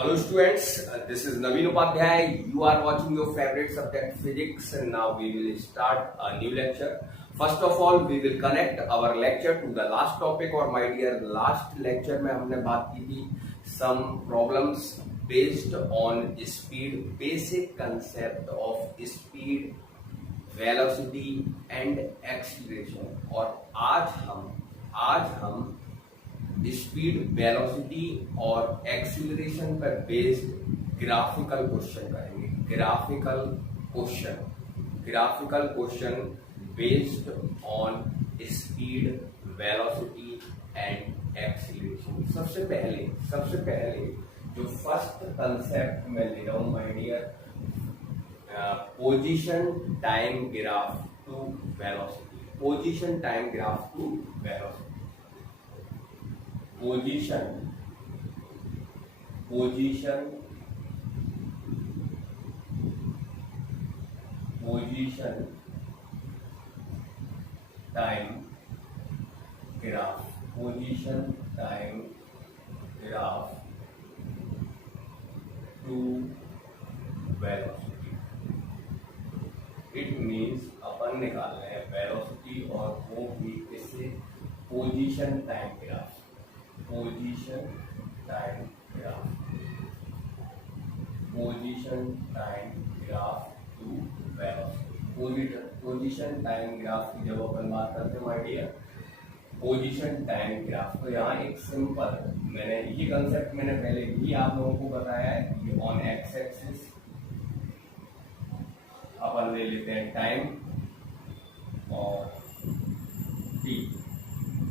Hello students, this is Naveen Upadhyay. You are watching your favorite subject physics and now we will start a new lecture. First of all, we will connect our lecture to the last topic or my dear last lecture में हमने बात की थी some problems based on speed, basic concept of speed, velocity and acceleration. और आज हम speed, velocity और acceleration पर बेस्ड ग्राफिकल क्वेश्चन करेंगे। Graphical question based on speed, velocity and acceleration. सबसे पहले जो फर्स्ट कंसेप्ट मैं ले रहा हूं my dear, position time graph to velocity. Position time graph to velocity. Position time graph to velocity. It means अपन निकाल रहे हैं वेलोसिटी और वो भी इससे position time graph to velocity. Position time graph की जब अपन बात करते हैं my dear, position time graph, तो यहाँ एक सिंपल ये कंसेप्ट मैंने पहले भी आप लोगों को बताया है कि ऑन एक्स एक्सिस अपन ले लेते हैं टाइम और टी,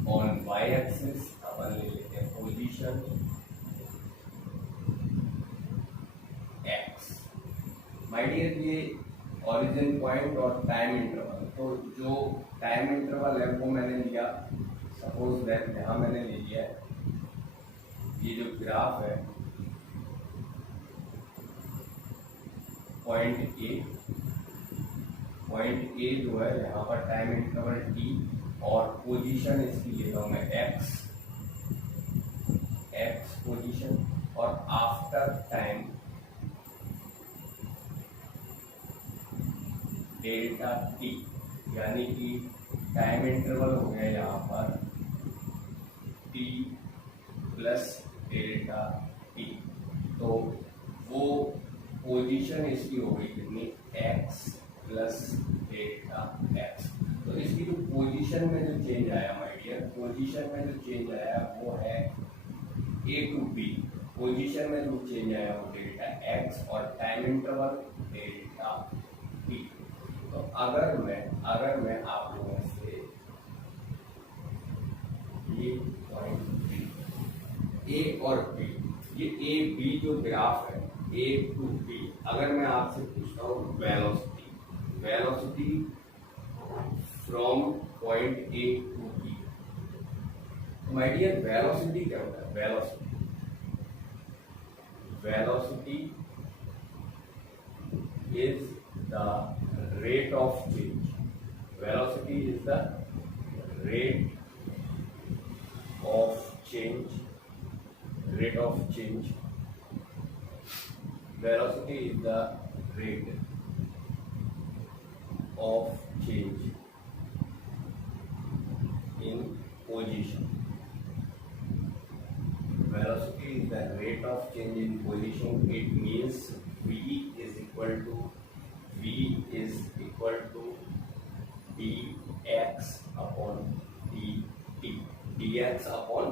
ऑन वाई एक्सिस अपन ले लेते हैं पोजीशन एक्स। माय डियर, ये ओरिजिन पॉइंट और टाइम इंटरवल, तो जो टाइम इंटरवल है वो मैंने लिया, सपोज दैट यहाँ मैंने ले लिया है ये जो ग्राफ है पॉइंट ए जो है यहाँ पर टाइम इंटरवल टी और पोजीशन इसकी लेता हूं मैं एक्स पोजीशन, और आफ्टर टाइम डेल्टा टी, यानी कि टाइम इंटरवल हो गया यहाँ पर टी प्लस डेल्टा टी, तो वो पोजीशन इसकी हो गई कितनी, एक्स प्लस डेल्टा एक्स। तो इसकी जो पोजीशन में जो चेंज आया माय डियर, पोजीशन में जो चेंज आया वो है ए टू बी। पोजीशन में जो चेंज आया वो डेल्टा एक्स और टाइम इंटरवल डेल्टा टी। तो अगर मैं आप लोगों से ये पॉइंट ए और बी, ये ए बी जो ग्राफ है ए टू बी, अगर मैं आपसे पूछता हूँ velocity from point A to B, my dear velocity क्या होता है? Velocity is the rate of change. Velocity is the rate of change. Velocity is the rate of change in position. Velocity is the rate of change in position. It means v is equal to dx upon dt. dx upon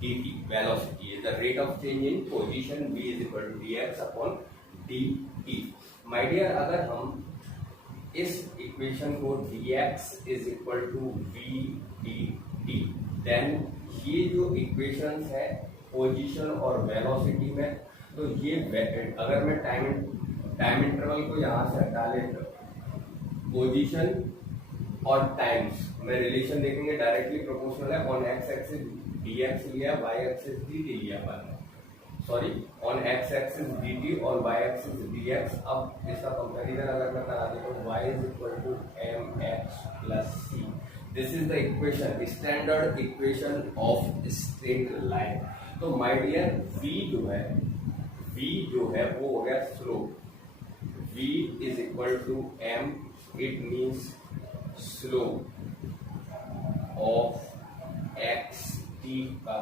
dt. Velocity is the rate of change in position. v is equal to dx upon dt. My dear, अगर हम इस equation को dx is equal to v dt, then ये जो equations है position और velocity में, तो ये अगर मैं टाइम इंटरवल को यहाँ से हटा लेता, पोजीशन और टाइम्स में रिलेशन देखेंगे डायरेक्टली प्रोपोर्शनल है। ऑन एक्स एक्सिस dx लिया, वाई एक्सिस dt लिया sorry, on X axis dt और वाई एक्सिस dx। अब इसका कंपैरिजन अगर मैं करा दूं तो y is equal to mx plus c। This is the equation, standard equation of straight line. तो माय डियर v जो है, v v जो है वो हो गया slope, v is equal to m, it means slope of X T का,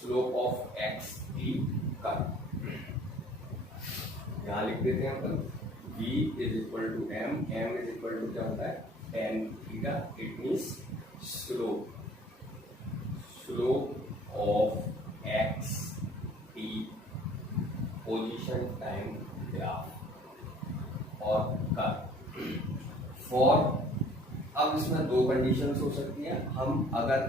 slope of X T का, यहां लिख देते हैं अपन v is equal to m, m is equal to क्या होता है tan theta, it means slope of X T position time graph और कर्व फॉर, अब इसमें दो कंडीशंस हो सकती है, हम अगर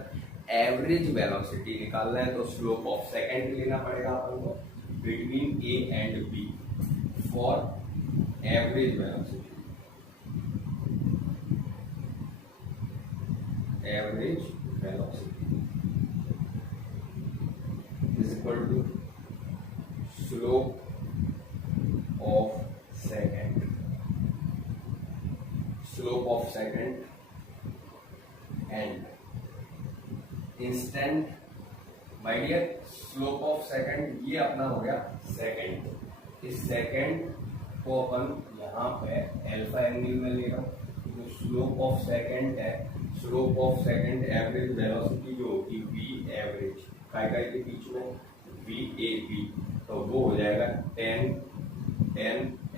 एवरेज वेलोसिटी निकालना है तो स्लोप ऑफ सेकंड लेना पड़ेगा अपन को between A and B for average velocity, average velocity is equal to slope of secant, slope of secant and instant, my dear slope of secant ये अपना हो गया सेकंड, इस सेकंड को अपन यहाँ पे अल्फा एंगल में ले रहा हूँ, जो स्लोप ऑफ सेकंड है, slope of second average velocity जो होगी v एवरेज काय के बीच में v a b, तो वो हो जाएगा tan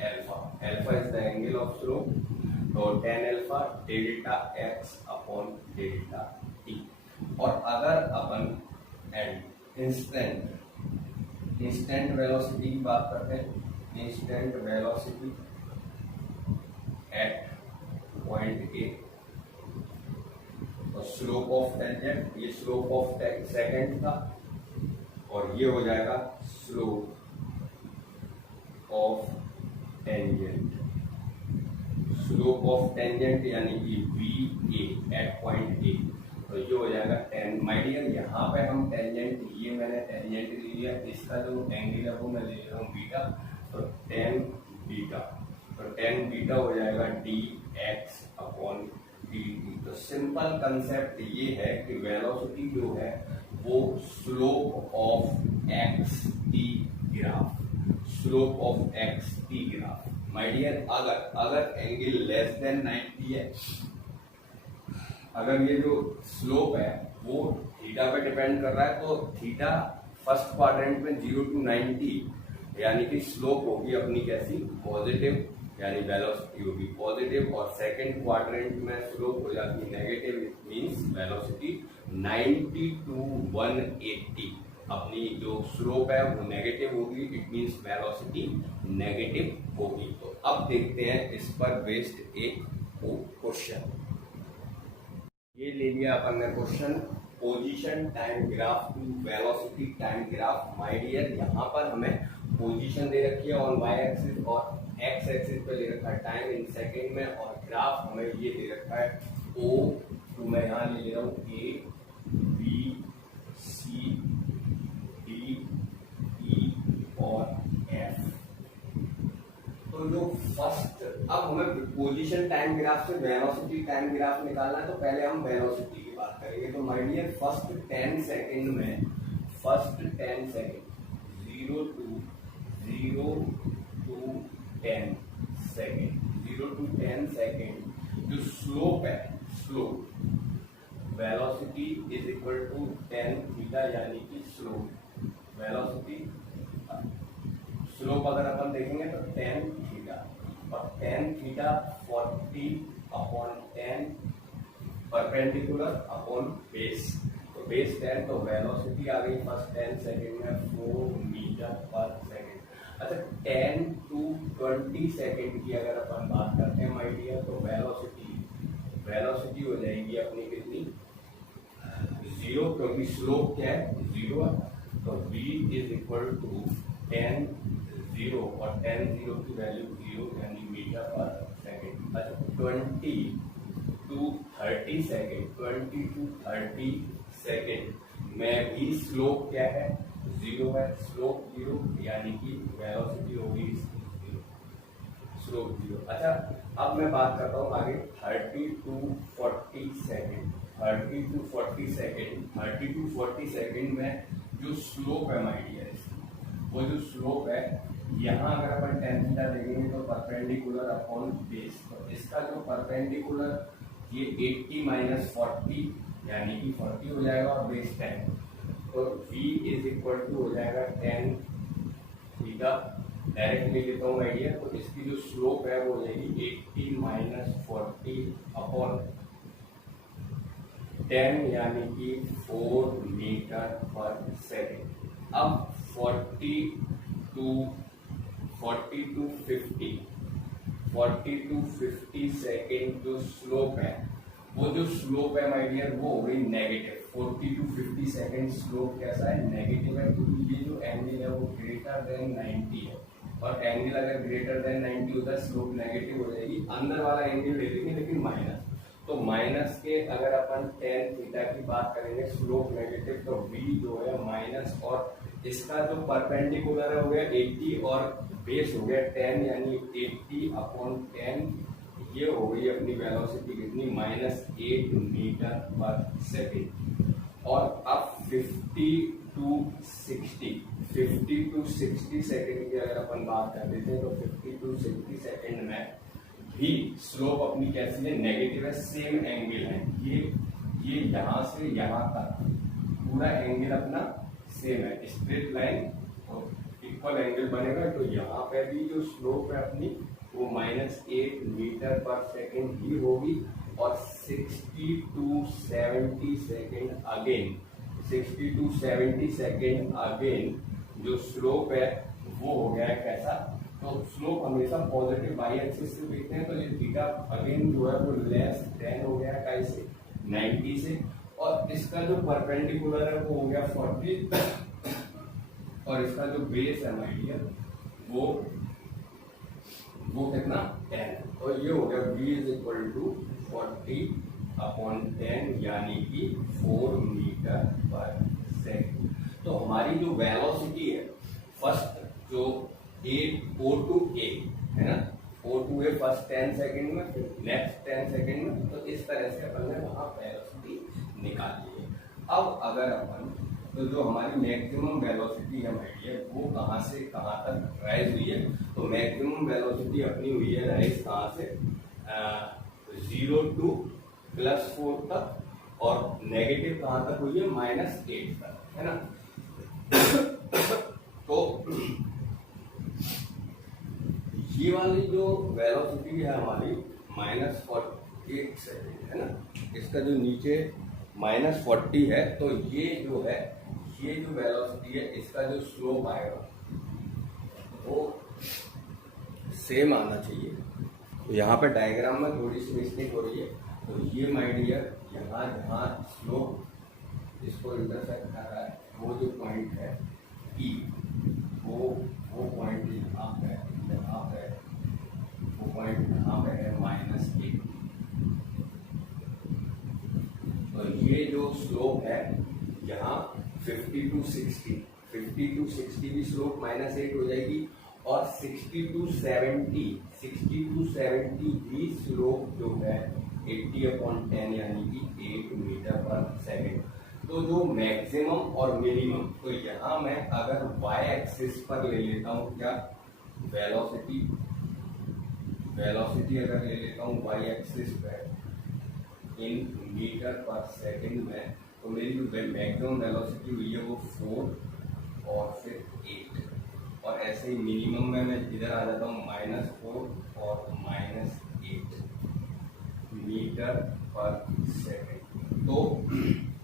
alpha, alpha is the angle of slope, तो tan alpha delta x upon delta t, और अगर अपन एंड इंस्टेंट वेलोसिटी की बात करते हैं, instant velocity at point A, तो स्लोप ऑफ टेंजेंट, ये स्लोप ऑफ सेकंड था और ये हो जाएगा slope of tangent, slope of tangent यानी कि V A at point A, तो ये हो जाएगा टेन, माय डियर यहाँ पे हम टेंजेंट, ये मैंने टेंजेंट ले लिया, इसका जो एंगल है वो मैं ले रहा हूँ बीटा, तो टेन बीटा, तो टेन बीटा हो जाएगा D X upon D T. तो सिंपल कंसेप्ट ये है कि वेलोसिटी जो है वो slope of X T graph, slope of X T graph, my dear अगर एंगल लेस देन 90 है, अगर ये जो स्लोप है वो थीटा पे डिपेंड कर रहा है, तो थीटा फर्स्ट क्वाड्रेंट में 0 to 90 यानी कि स्लोप होगी अपनी कैसी पॉजिटिव, यानी वेलोसिटी होगी पॉजिटिव, और सेकंड क्वाड्रेंट में स्लोप हो जाती है negative, it means velocity 90 to 180, अपनी जो स्लोप है वो नेगेटिव होगी, इट मींस वेलोसिटी नेगेटिव होगी। तो अब देखते हैं इस पर बेस्ड एक क्वेश्चन, ये ले लिया अपन ने question, position time graph to velocity time graph, my dear यहाँ पर हमें पोजीशन दे रखी है ऑन वाई एक्सिस और एक्स एक्सिस पे ले रखा है टाइम इन सेकेंड में, और ग्राफ हमें ये दे रखा है ओ, तो मैं यहाँ ले रहा हूँ A B C D E और एफ। तो जो फर्स्ट, अब हमें पोजीशन टाइम ग्राफ से वेलोसिटी टाइम ग्राफ निकालना है, तो पहले हम वेलोसिटी की बात करेंगे। तो माय डियर फर्स्ट 10 सेकंड में, first 10 second 0 to 10 second, 0 to 10 second जो स्लोप है, slope velocity is equal to tan theta, यानी कि स्लोप वेलोसिटी, स्लोप अगर अपन देखेंगे तो tan थीटा, और tan theta 40 upon 10 perpendicular upon base, तो बेस 10, तो वेलोसिटी आ गई फर्स्ट 10 सेकंड में 4 मीटर पर सेकंड। अच्छा 10 to 20 सेकंड की अगर अपन बात करते हैं माय डियर, तो वेलोसिटी हो जाएगी अपनी कितनी 0, क्योंकि स्लोप क्या है 0 है, तो v इज इक्वल टू 10 0 और 10 0 की वैल्यू 0 यानी मीटर पर सेकंड। अच्छा 20 to 30 सेकंड, 20 to 30 सेकंड में भी स्लोप क्या है 0 है, स्लोप 0 यानी कि वेलोसिटी होगी स्लोप 0। अच्छा अब मैं बात करता हूँ आगे 30 to 40 second, 30 to 40 second, 30 to 40 second में जो स्लोप है माय डियर, वो जो स्लोप है यहाँ अगर अपन टेन थीटा देखेंगे तो परपेंडिकुलर अपॉन बेस, तो इसका जो परपेंडिकुलर ये 80 माइनस 40 यानी कि 40 हो जाएगा और बेस 10, तो v इज इक्वल टू हो जाएगा 10 थीटा। डायरेक्ट में लेता हूँ आइडिया, तो इसकी जो स्लोप है वो हो जाएगी 80 माइनस 40 अपॉन 10 यानी कि 4 मीटर पर सेकेंड। अब 40 टू 50 सेकेंड जो स्लोप है, वो जो स्लोप है माय डियर वो हो गई नेगेटिव। 40 टू 50 सेकेंड स्लोप कैसा है, नेगेटिव है, क्योंकि ये जो एंगल है वो ग्रेटर देन 90 है, और एंगल अगर ग्रेटर देन 90 होता है स्लोप नेगेटिव हो जाएगी। अंदर वाला एंगल ले लेंगे लेकिन माइनस, तो माइनस के अगर अपन टेन थीटा की बात करेंगे स्लोप नेगेटिव, तो v जो है माइनस, और इसका जो परपेंडिकुलर हो गया 80 और बेस हो गया 10 यानी 80 अपॉन 10, ये हो गई अपनी वेलोसिटी कितनी, -8 मीटर पर सेकेंड। और अब 50 टू 60 सेकेंड की अगर अपन बात कर देते हैं तो 50 टू 60 सेकेंड में भी स्लोप अपनी कैसी है, नेगेटिव है, सेम एंगल है, ये यहाँ से यहाँ तक पूरा एंगल अपना सेम है, स्ट्रेट लाइन और इक्वल एंगल बनेगा। तो यहाँ पे भी जो स्लोप है अपनी वो -8 मीटर पर सेकेंड ही होगी, और 60 to 70 second again, 60 to 70 second again जो स्लोप है वो हो गया है कैसा, तो स्लोप हमेशा पॉजिटिव वाई एक्सिस से देखते हैं, तो ये थीटा अगेन जो है वो लेस देन हो गया कैसे, 90 से, और इसका जो परपेंडिकुलर है वो हो गया 40 और इसका जो बेस है माय डियर वो कितना 10, तो ये हो गया v is equal to 40 upon 10 यानी कि 4 मीटर पर सेकेंड। तो हमारी जो वेलोसिटी है फर्स्ट जो O टू A है ना, O to A first 10 second में, फिर नेक्स्ट 10 सेकेंड में, तो इस तरह से अपन ने वहां वेलोसिटी निकाली है। अब अगर अपन तो जो हमारी मैक्सिमम वेलोसिटी है माय डियर वो कहाँ से कहाँ तक राइज हुई है, तो मैक्सिमम वेलोसिटी अपनी हुई है राइज कहाँ से 0 टू +4 तक, और नेगेटिव कहाँ तक हुई है -8 तक, है ना। तो ये वाली जो वेलोसिटी है हमारी -48 सेकेंड है ना, इसका जो नीचे -40 है, तो ये जो है ये जो वेलोसिटी है इसका जो स्लोप आएगा वो सेम आना चाहिए। तो यहाँ पे डायग्राम में थोड़ी सी मिस्टेक हो रही है, तो ये माय डियर यहाँ जहाँ स्लोप इसको इंटरसेक्ट कर रहा है वो जो पॉइंट है E, वो पॉइंट यहाँ पे वो पॉइंट यहाँ पे है -8। तो ये जो स्लोप है यहाँ 50 टू 60 की स्लोप -8 हो जाएगी, और 60 टू 70 की स्लोप जो है 80 अपॉन 10 यानी कि 8 मीटर पर सेकेंड। तो जो मैक्सिमम और मिनिमम, तो यहाँ मैं अगर y एक्सिस पर ले लेता हूँ क्या, वेलोसिटी अगर ले लेता हूँ y एक्सिस पर इन मीटर पर सेकेंड में, तो मेरी जो मैक्सिमम वेलोसिटी हुई है वो 4 और फिर 8, और ऐसे ही मिनिमम में मैं इधर आ जाता हूँ -4 और -8 मीटर पर सेकेंड। तो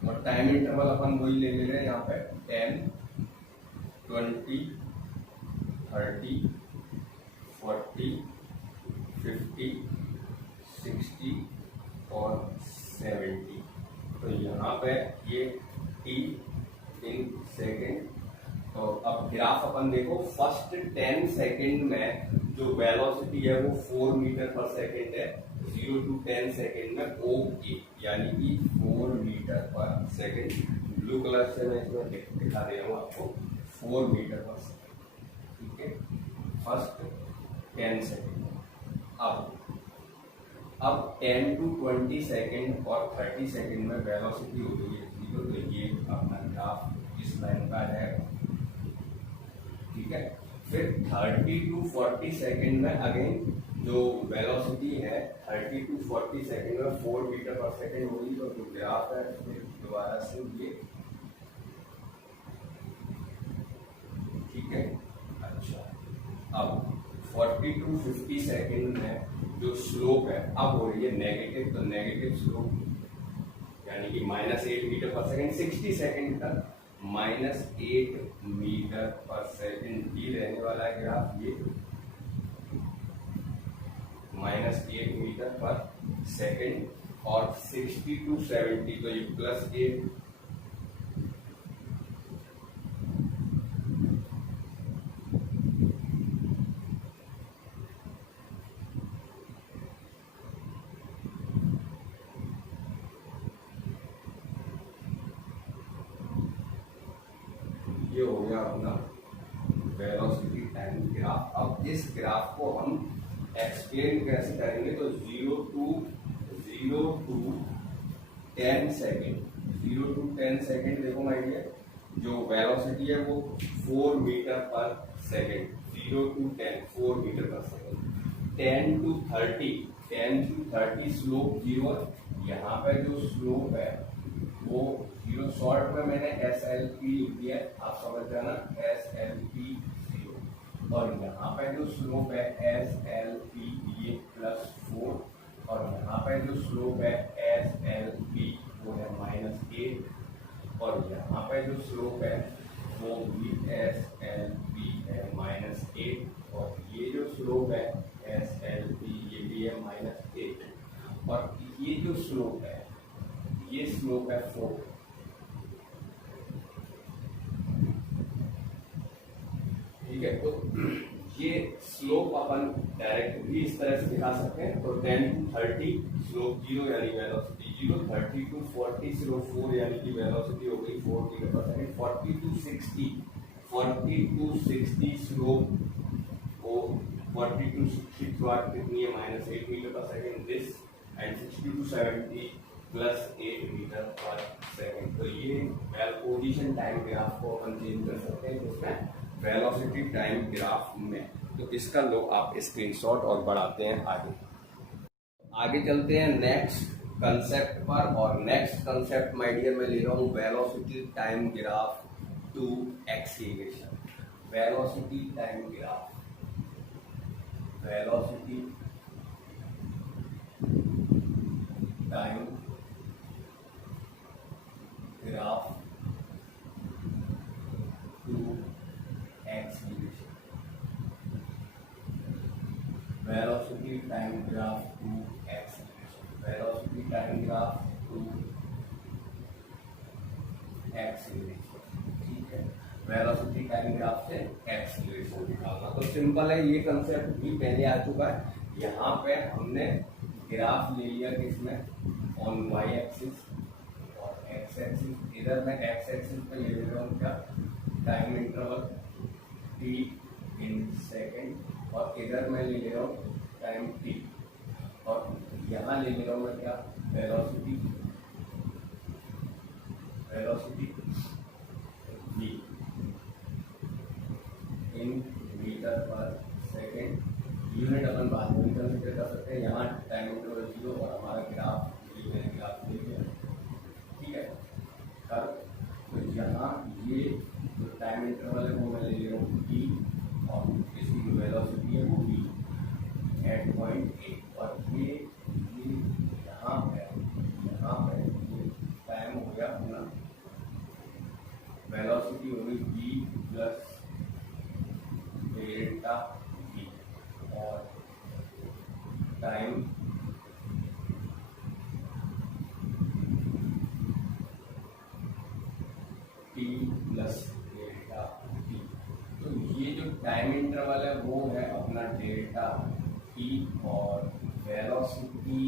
और टाइम इंटरवल अपन वही ले रहे हैं यहाँ पे 10, 20, 30, 40, 50, 60 और 70। तो यहाँ पे ये t इन सेकेंड। तो अब ग्राफ अपन देखो, फर्स्ट 10 सेकेंड में जो वेलोसिटी है वो 4 मीटर पर सेकेंड है, 0 टू 10 सेकेंड में OA यानी कि 4 metre per second. Blue colour से मैं इसमें दिखा दे रहा हूँ आपको, 4 मीटर पर सेकेंड, ठीक है, फर्स्ट 10 सेकेंड। अब 10 टू 20 सेकेंड और 30 सेकेंड में वेलोसिटी हो गई है 0। तो ये अपना ग्राफ इस लाइन का है, ठीक है। फिर 30 to 40 सेकेंड में अगेन जो वेलोसिटी है 30 to 40 सेकेंड में 4 मीटर पर सेकेंड होगी। तो जो ग्राफ है फिर दोबारा से ये, ठीक है। अच्छा, अब 40 to 50 सेकेंड में जो स्लोप है अब हो रही है नेगेटिव, तो नेगेटिव स्लोप यानी कि -8 मीटर पर सेकेंड 60 सेकेंड तक -8 मीटर पर सेकेंड ही रहने वाला है ग्राफ ये, -8 मीटर पर सेकेंड। और 60 to 70 तो ये +8, ये हो गया अपना वेलोसिटी टाइम ग्राफ। अब इस ग्राफ को हम एक्सप्लेन कैसे करेंगे, तो 0 to 10 सेकेंड, 0 to 10 सेकेंड देखो माय डियर, जो वेलोसिटी है वो 4 metre per second, 0 to 10 4 metre per second. 10 to 30 slope 0, यहाँ पे जो स्लोप है वो 0, शॉर्ट में मैंने SLP लिख दिया, आप समझ जाना SLP 0। और यहाँ पे जो स्लोप है SLP ये +4, और यहाँ पे जो स्लोप है SLP वो है -8, और यहाँ पे जो स्लोप है वो भी SLP है -8, और ये जो स्लोप है SLP ये भी है -8, और ये जो स्लोप है ये स्लोप है 4, ठीक है। तो ये स्लोप अपन डायरेक्ट भी इस तरह से दिखा सकते हैं। तो 10 to 30 स्लोप 0 यानी वेलोसिटी 0, 30 to 40 स्लोप 4 यानी कि वेलोसिटी हो गई 4 metre per second, 40 to 60 slope वो 40 to 60 बार कितनी है -8 metre per second this, and 60 to 70 +8 metre per second. तो ये पोजीशन टाइम ग्राफ को अपन चेंज कर सकते हैं जिसमें वेलोसिटी टाइम ग्राफ में। तो इसका लो आप स्क्रीनशॉट और बढ़ाते हैं आगे चलते हैं नेक्स्ट कंसेप्ट पर। और नेक्स्ट कंसेप्ट माय डियर मैं ले रहा हूँ velocity time graph to acceleration. Velocity time graph, velocity time graph to acceleration, velocity time graph to acceleration, velocity time graph to acceleration, ठीक है। वेलोसिटी टाइम ग्राफ से acceleration निकालना तो simple है, ये कंसेप्ट भी पहले आ चुका है। यहाँ पे हमने ग्राफ ले लिया किसमें, ऑन वाई एक्सिस और एक्स एक्सिस। इधर मैं एक्स एक्सिस पे ले रहा हूँ क्या, time interval t in second, और इधर मैं ले रहा हूँ टाइम t, और यहाँ ले रहा हूँ मैं क्या, वेलोसिटी, वेलोसिटी v इन मीटर पर सेकेंड। यूनिट अपन बाद में कंसीडर कर सकते हैं। यहाँ टाइम इंटरवल 0 और हमारा ग्राफ ये मैंने ग्राफ ले लिया, ठीक है। कर तो यहाँ ये जो टाइम इंटरवल है वो मैं ले रहा हूँ t, और इसकी जो वेलोसिटी है वो v एट पॉइंट ए, और ये यहाँ पे ये टाइम हो गया अपना, वेलोसिटी हो गई v प्लस डेल्टा v, और time t plus delta t। तो ये जो टाइम इंटरवल है वो है अपना डेल्टा t, और वेलोसिटी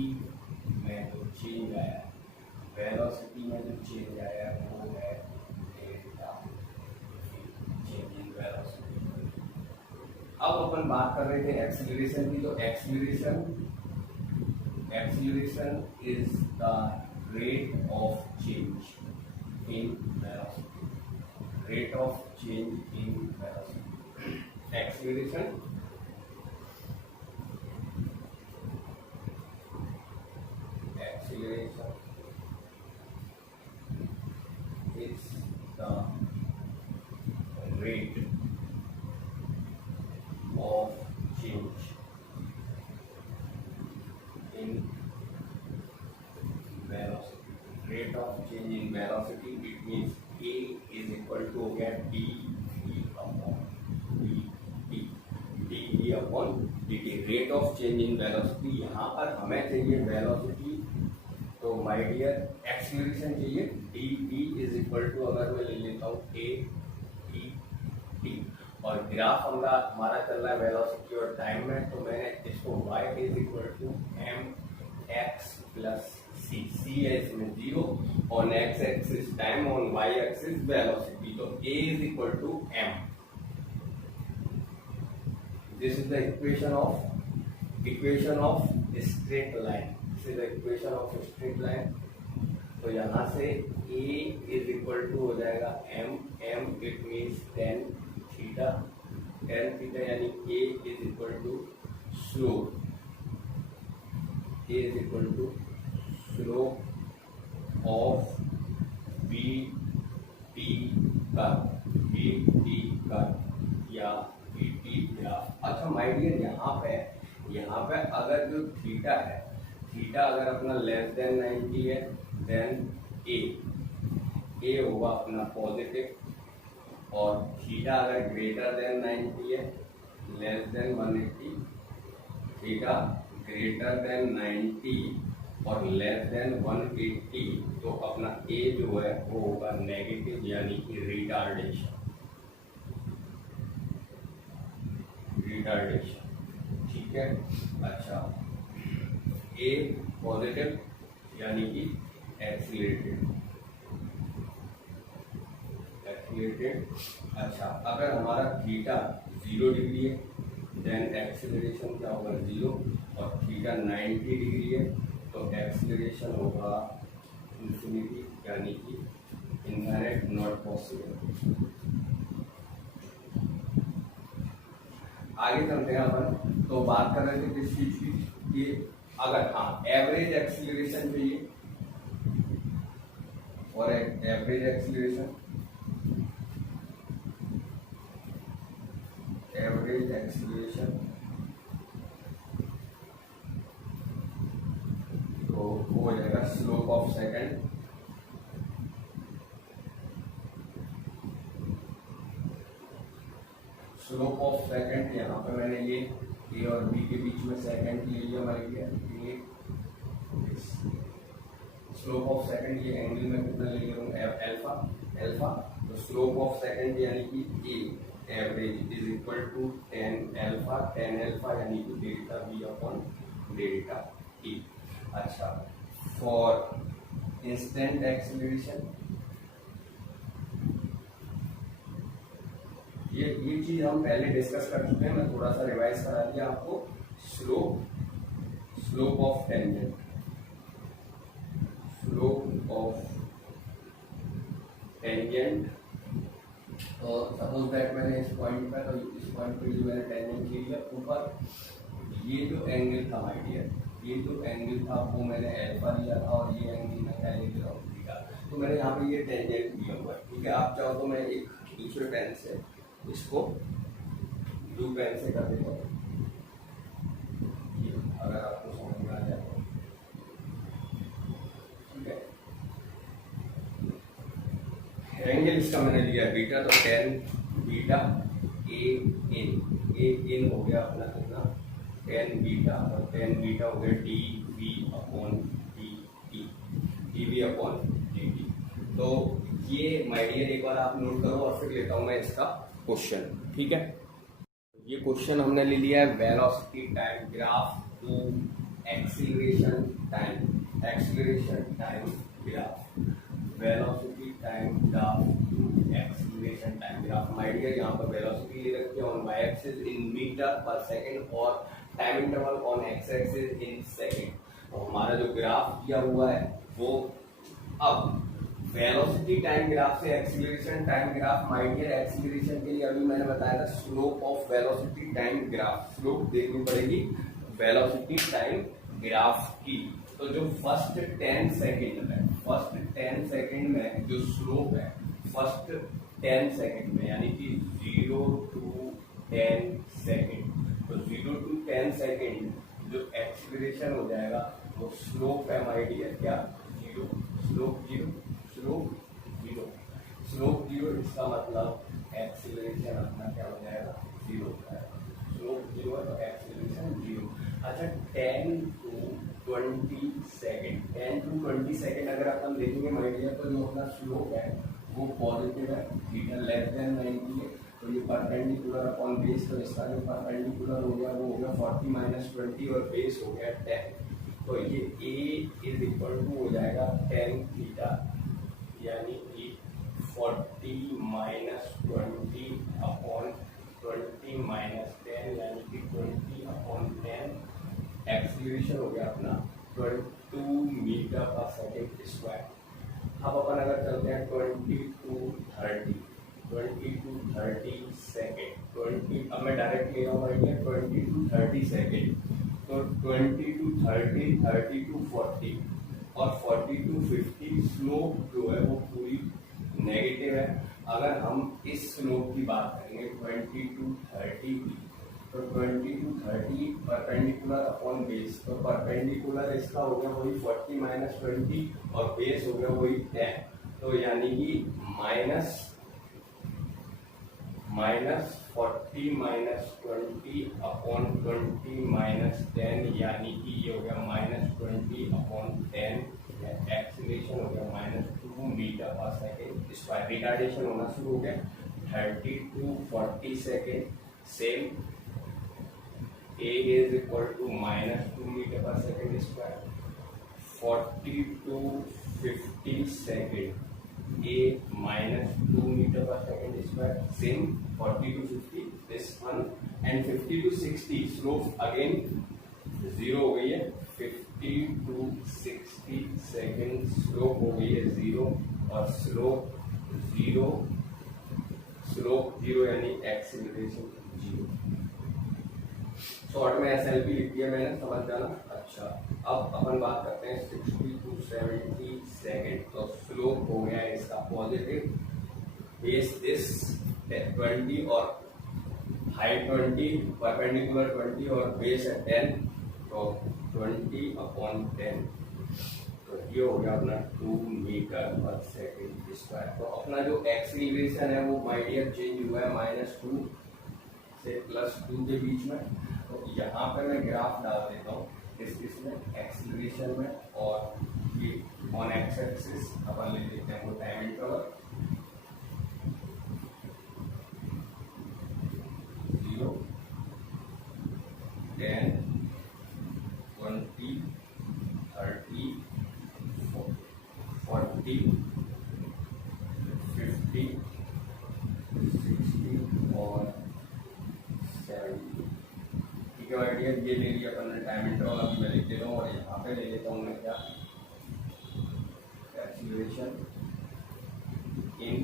में जो चेंज आया है, वेलोसिटी में जो चेंज आया है वो है डेल्टा चेंज इन वेलोसिटी। अब अपन बात कर रहे थे एक्सीलरेशन की, तो acceleration is the rate of change in velocity, rate of change in velocity. Acceleration is the rate of change in velocity. Rate of change in velocity, it means a is equal to हो गया dv upon dt, dv upon dt. Rate of change in velocity, यहाँ पर हमें चाहिए velocity, तो my dear acceleration चाहिए dv is equal to, अगर मैं ले लेता हूँ a t t, और ग्राफ हमारा चल रहा है वेलोसिटी और टाइम में, तो मैंने इसको y is equal to m x plus c, c है इसमें 0, on x axis time, on y axis velocity, तो a is equal to m. This is the equation of straight line. This is the equation of straight line. तो यहाँ से a is equal to हो जाएगा m, it means tan theta, यानी a is equal to slope, a is equal to slope of VT curve या VT graph. अच्छा my dear, यहाँ पे अगर जो थीटा है, थीटा अगर अपना लेस देन 90 है, देन ए होगा अपना पॉजिटिव, और थीटा अगर ग्रेटर देन 90 है, less than 180, theta greater than 90 और लेस देन 180, तो अपना ए जो है वो होगा नेगेटिव, यानी कि रिटार्डेशन. ठीक है. अच्छा, ए पॉजिटिव यानी कि एक्सीलरेटेड. अच्छा, अगर हमारा थीटा 0 डिग्री है, देन एक्सीलरेशन क्या होगा 0, और थीटा 90 डिग्री है, तो एक्सीलरेशन होगा इंफिनिटी, यानी कि इनफाइनाइट, नॉट पॉसिबल. आगे चलते हैं अपन. तो बात कर रहे थे किस चीज की, ये अगर हाँ एवरेज एक्सीलरेशन चाहिए, और एवरेज एक्सीलरेशन तो वो हो जाएगा स्लोप ऑफ सेकंड, यहाँ पे मैंने ये ए और बी के बीच में सेकंड ले लिया हमारे लिए. स्लोप ऑफ सेकंड, ये एंगल में कितना ले लिया अल्फा. तो स्लोप ऑफ सेकंड यानी कि a average is equal to tan alpha, यानी कि delta b upon delta t. अच्छा, फॉर इंस्टेंट एक्सीलरेशन, ये चीज हम पहले डिस्कस कर चुके हैं, मैं थोड़ा सा रिवाइज करा दिया आपको. स्लोप ऑफ टेंजेंट, तो सपोज दैट मैंने इस पॉइंट पे, तो इस पॉइंट पे जो मैंने टेंजेंट लिया ऊपर, ये जो एंगल था माय डियर, ये जो एंगल था वो मैंने अल्फा लिया था, और ये एंगल मैं क्या लिख रहा हूँ थीटा. तो मैंने यहाँ पे ये टेंजेंट लिया हुआ है. ठीक है, आप चाहो तो मैं एक दूसरे पेन से इसको ब्लू पेन से कर देता हूँ, अगर आपको समझ में आ जाए. ठीक है, एंगल इसका मैंने लिया बीटा, तो tan बीटा ए इन हो गया अपना कितना, tan बीटा, और tan बीटा हो गया dv अपॉन dt. तो ये माय डियर एक बार आप नोट करो, और फिर लेता हूँ मैं इसका क्वेश्चन. ठीक है, ये क्वेश्चन हमने ले लिया है velocity time graph to acceleration time graph, velocity time graph to acceleration time graph. My dear, यहाँ पर वेलोसिटी ले रखी है on Y axis in meter per second, और time interval on X axis in second. और हमारा जो graph दिया हुआ है वो, अब वेलोसिटी टाइम ग्राफ से acceleration time graph. My dear, acceleration के लिए अभी मैंने बताया था slope of velocity time graph, slope देखनी पड़ेगी वेलोसिटी टाइम ग्राफ की। तो जो फर्स्ट 10 सेकंड में, फर्स्ट 10 सेकंड में जो स्लोप है, फर्स्ट 10 सेकंड में, यानी कि 0 to 10 सेकंड, तो 0 to 10 सेकंड जो एक्सीलरेशन हो जाएगा वो स्लोप है माय डियर क्या, 0, स्लोप 0, स्लोप 0, स्लोप 0। इसका मतलब एक्सीलरेशन अपना क्या हो जाएगा, 0 हो जाएगा। स्लोप 0 है तो एक्सीलरेशन 0। अच्छा, 10 to 20 सेकेंड, 10 to 20 सेकेंड अगर अपन देखेंगे माय डियर, तो जो अपना स्लोप है वो पॉजिटिव है, थीटा लेस देन 90 है, तो ये परपेंडिकुलर अपॉन बेस, तो इसका जो परपेंडिकुलर हो गया वो हो गया 40 - 20 और बेस हो गया 10, तो ये a इज इक्वल टू हो जाएगा 10 थीटा, यानी कि 40 - 20 अपॉन 20 - 10, यानी कि 20 अपॉन 10। एक्सीलरेशन हो गया अपना 22 मीटर पर सेकेंड स्क्वायर। अब अपन अगर चलते हैं 20 to 30 सेकेंड, 20, अब मैं डायरेक्ट ले रहा हूँ 20 to 30 सेकेंड, तो 20 to 30, 30 to 40 और 40 to 50 स्लोप जो है वो पूरी नेगेटिव है। अगर हम इस स्लोप की बात करेंगे 20 to 30 की, तो 20 to 30 परपेंडिकुलर अपॉन बेस, तो परपेंडिकुलर इसका हो गया वही 40 - 20 और बेस हो गया वही 10, तो यानी कि माइनस 40 - 20 अपॉन 20 - 10, यानी कि ये हो गया -20 अपॉन 10। एक्सीलरेशन हो गया -2 metre per second square. Retardation होना शुरू हो गया 30 to 40 second. Same a is equal to -2 metre per second square. 40 to 50 second, a -2 metre per second square. Same 40 to 50 this one, and 50 to 60 slope again 0 हो गई है। 50 to 60 second slope हो गई है 0, और स्लोप 0 यानी एक्सीलरेशन 0। शॉर्ट में SLP लिख दिया मैंने, समझ जाना। अच्छा, अब अपन बात करते हैं 60 to 70 सेकेंड, तो स्लोप हो गया है इसका पॉजिटिव, बेस इस 20 और हाइट 20, परपेंडिकुलर 20 और बेस है 10, तो 20 अपॉन 10, तो ये हो गया अपना 2 मीटर पर सेकेंड स्क्वायर। तो अपना जो एक्सीलरेशन है वो माय डियर चेंज हुआ है -2 से +2 के बीच में। तो यहाँ पे मैं ग्राफ डाल देता हूँ इसमें एक्सीलरेशन में, और ये ऑन एक्स एक्सिस अपन ले लेते हैं वो टाइम इंटरवल 0, 10, 20, 30, 40, 50, 60 और 70। ठीक है आइडिया, ये ले लिया अपन ने टाइम इंटरवल। अभी मैं लिख देता हूँ और यहाँ पे ले लेता हूँ मैं क्या, एक्सीलरेशन इन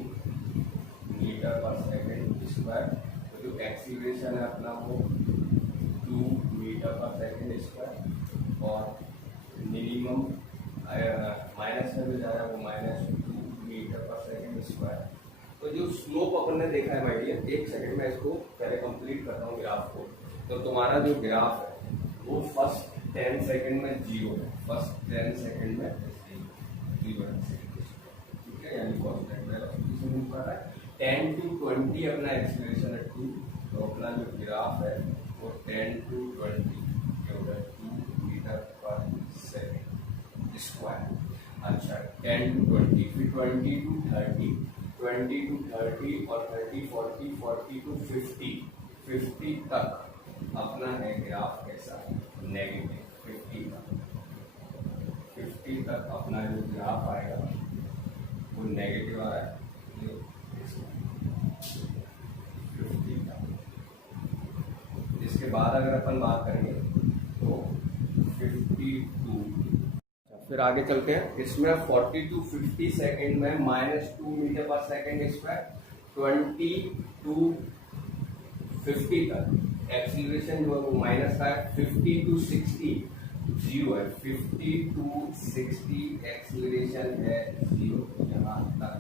मीटर पर सेकेंड स्क्वायर। तो जो एक्सीलरेशन है अपना वो 2 मीटर पर सेकेंड स्क्वायर, और मिनिमम माइनस में भी जा रहा है वो -2 मीटर पर सेकेंड स्क्वायर। तो जो स्लोप अपन ने देखा है माय डियर, 1 सेकंड में इसको पहले कंप्लीट करता हूँ ग्राफ को। तो तुम्हारा जो ग्राफ है वो फर्स्ट 10 सेकंड में 0 है, फर्स्ट 10 सेकंड में 0 है, ठीक है, यानी कांस्टेंट वेलोसिटी से मूव कर रहा है। 10 to 20 अपना एक्सीलरेशन है 2, तो अपना जो ग्राफ है वो 10 to 20 ये होगा 2 मीटर पर सेकेंड स्क्वायर। अच्छा, 10 to 20, फिर 20 to 30, 20 to 30 और 30, 40, 40 to 50 तक अपना है ग्राफ कैसा, नेगेटिव। 50 तक अपना जो ग्राफ आएगा वो नेगेटिव आ रहा है, 50 तक। इसके बाद अगर अपन बात करेंगे तो 52, फिर फिर आगे चलते हैं। इसमें 40 to 50 सेकेंड में -2 metre per second square, 20 to 50 तक एक्सीलरेशन जो है वो माइनस का है। 50 to 60 जीरो है, 50 to 60 एक्सीलरेशन है जीरो, यहाँ तक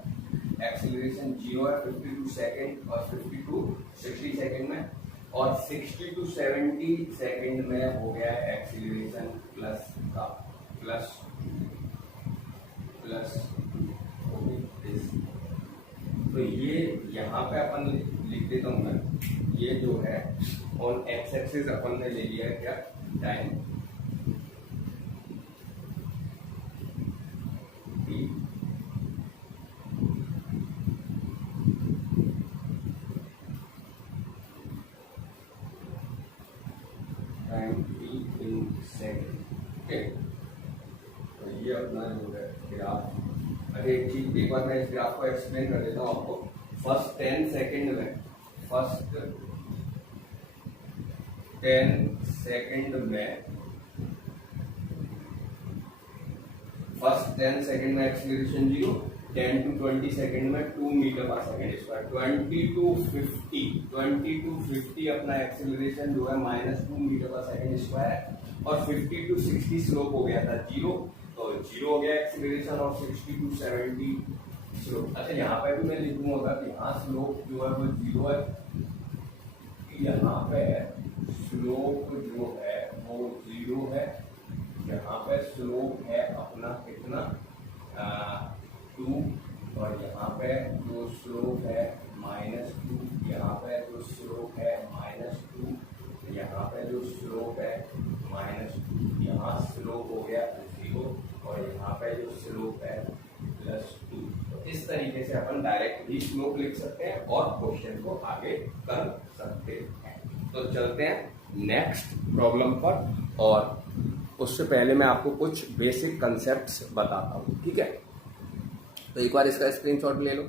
एक्सीलरेशन जीरो है 50 to सेकेंड और 50 to 60 सेकेंड में। और 60 to 70 सेकेंड में हो गया एक्सीलरेशन प्लस का प्लस तो ये यहाँ पे अपन लिख देता हूँ मैं, ये जो है ऑन एक्स एक्सिस अपन ने ले लिया है क्या, time T, time T in second. Okay, तो ये अपना जो है ग्राफ। अरे एक चीज एक बार मैं इस ग्राफ को एक्सप्लेन कर देता हूँ आपको। फर्स्ट 10 सेकेंड में फर्स्ट 10 सेकेंड में एक्सीलरेशन जीरो, 10 to 20 सेकेंड में 2 metre per second square, 20 to 50 अपना एक्सीलरेशन जो है -2 मीटर पर सेकेंड स्क्वायर और 50 to 60 स्लोप हो गया था जीरो, तो जीरो हो गया एक्सीलरेशन और 60 to 70 स्लोप। अच्छा यहाँ पे भी मैं लिखूंगा कि यहाँ स्लोप जो है वो जीरो है, यहाँ पे स्लोप जो है वो जीरो है, यहाँ पे स्लोप है अपना कितना 2 और यहाँ पे जो स्लोप है -2, यहाँ पे जो स्लोप है -2, यहाँ पे जो स्लोप है -2, यहाँ स्लोप हो गया 0 और यहाँ पे जो स्लोप है +2। तो इस तरीके से अपन डायरेक्ट भी स्लोप लिख सकते हैं और क्वेश्चन को आगे कर सकते हैं। तो चलते हैं नेक्स्ट प्रॉब्लम पर, और उससे पहले मैं आपको कुछ बेसिक कंसेप्ट्स बताता हूँ, ठीक है। तो एक बार इसका स्क्रीनशॉट ले लो।